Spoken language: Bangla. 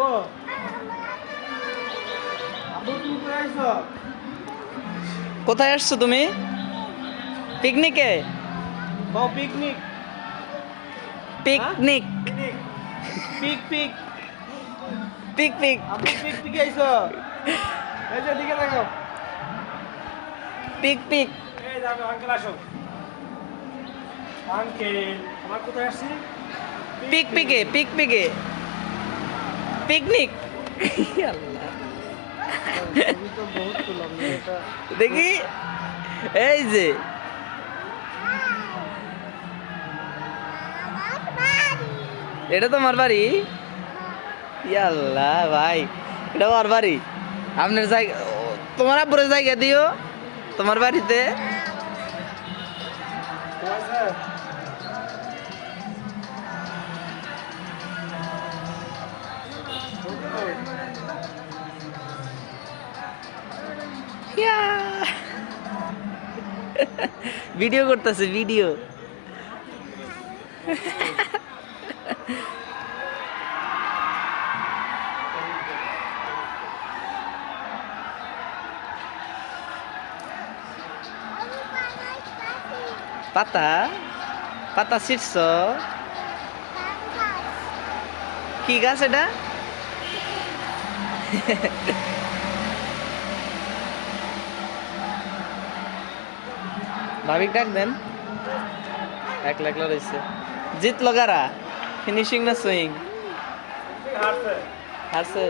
আব্বু আব্বু তুমি কোথায় আইছো? কোথায় আসছো তুমি? পিকনিকে? বাও পিকনিক পিকনিক পিক পিক পিক পিক আব্বু পিকনিকে আইছো? এই যে দিকে দেখো। পিক পিক এই যাবে আঙ্কেল আসো। আঙ্কেল আমার কোথায় আসছি? পিক পিকে পিক পিকে পিকনিক। আল্লাহ, ছবি তো বহুত তুললাম না এটা। দেখি এই যে এটা তোমার বাড়ি? ইয়াল্লাহ ভাই, এটা আমার বাড়ি। আপনার জায়গা, তোমার আব্বুরের জায়গা দিও তোমার বাড়িতে। আছে ইয়া। ভিডিও করতেছে ভিডিও। পাতা পাতা ছিটছ? কি গাছ এটা? ভাবিক ডাক দেন। একলা একলা রয়েছে। জিতলো কারা? ফিনিশিং না সুইং? হারছে হারছে?